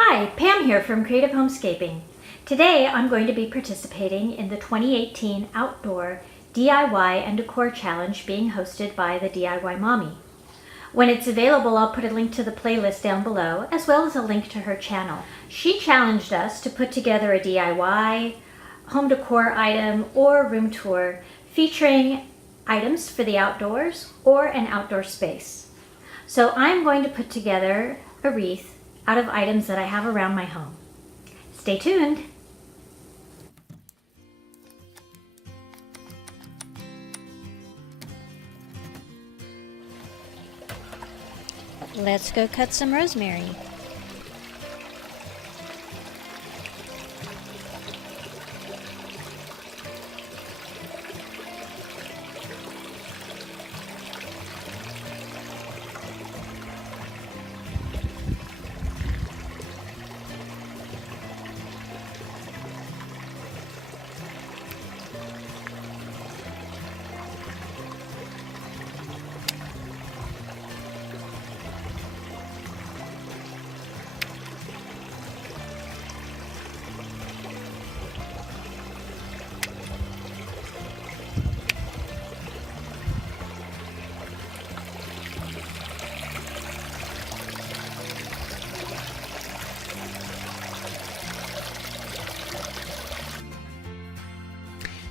Hi, Pam here from Creative Homescaping. Today I'm going to be participating in the 2018 Outdoor DIY and Decor Challenge being hosted by the DIY Mommy. When it's available, I'll put a link to the playlist down below, as well as a link to her channel. She challenged us to put together a DIY, home decor item, or room tour featuring items for the outdoors or an outdoor space. So I'm going to put together a wreath out of items that I have around my home. Stay tuned. Let's go cut some rosemary.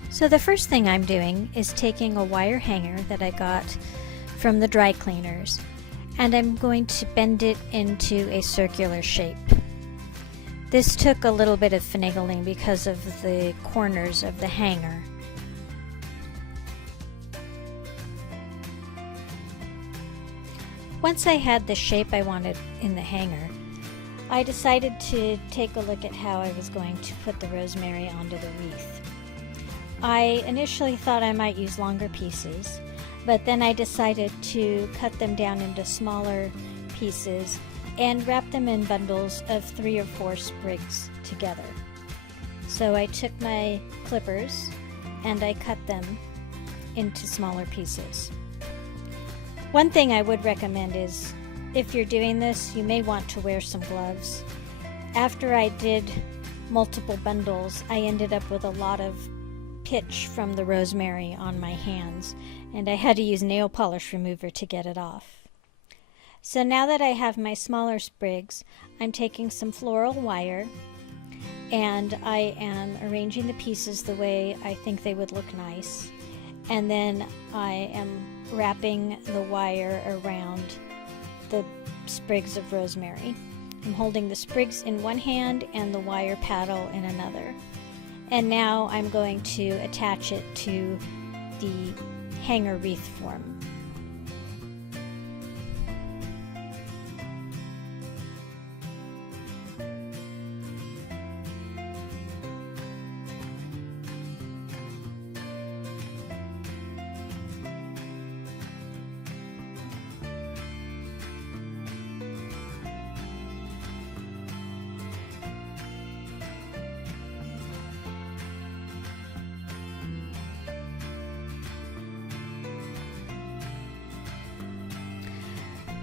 So the first thing I'm doing is taking a wire hanger that I got from the dry cleaners, and I'm going to bend it into a circular shape. This took a little bit of finagling because of the corners of the hanger. Once I had the shape I wanted in the hanger, I decided to take a look at how I was going to put the rosemary onto the wreath. I initially thought I might use longer pieces, but then I decided to cut them down into smaller pieces and wrap them in bundles of 3 or 4 sprigs together. So I took my clippers and I cut them into smaller pieces. One thing I would recommend is, if you're doing this, you may want to wear some gloves. After I did multiple bundles, I ended up with a lot of pitch from the rosemary on my hands, and I had to use nail polish remover to get it off. So now that I have my smaller sprigs, I'm taking some floral wire and I am arranging the pieces the way I think they would look nice, and then I am wrapping the wire around the sprigs of rosemary. I'm holding the sprigs in one hand and the wire paddle in another. And now I'm going to attach it to the hanger wreath form.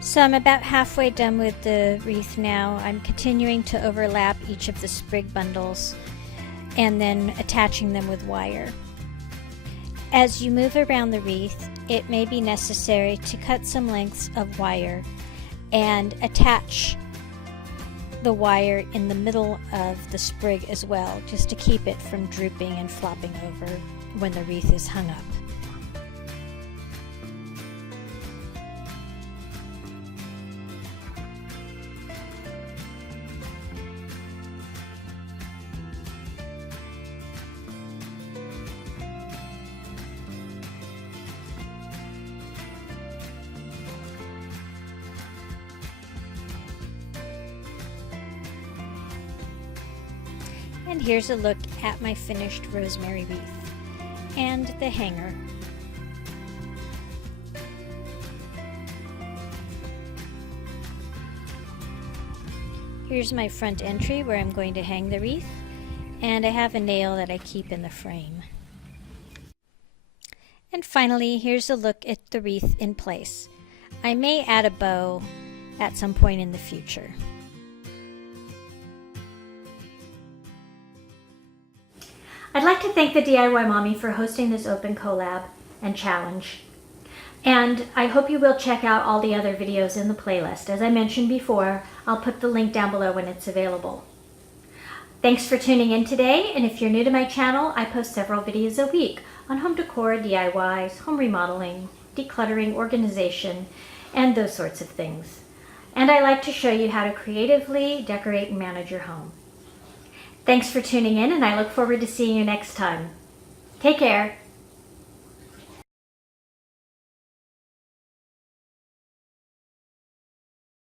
So I'm about halfway done with the wreath now. I'm continuing to overlap each of the sprig bundles and then attaching them with wire. As you move around the wreath, it may be necessary to cut some lengths of wire and attach the wire in the middle of the sprig as well, just to keep it from drooping and flopping over when the wreath is hung up. And here's a look at my finished rosemary wreath and the hanger. Here's my front entry where I'm going to hang the wreath, and I have a nail that I keep in the frame. And finally, here's a look at the wreath in place. I may add a bow at some point in the future. I'd like to thank the DIY Mommy for hosting this open collab and challenge. And I hope you will check out all the other videos in the playlist. As I mentioned before, I'll put the link down below when it's available. Thanks for tuning in today, and if you're new to my channel, I post several videos a week on home decor, DIYs, home remodeling, decluttering, organization, and those sorts of things. And I like to show you how to creatively decorate and manage your home. Thanks for tuning in, and I look forward to seeing you next time. Take care.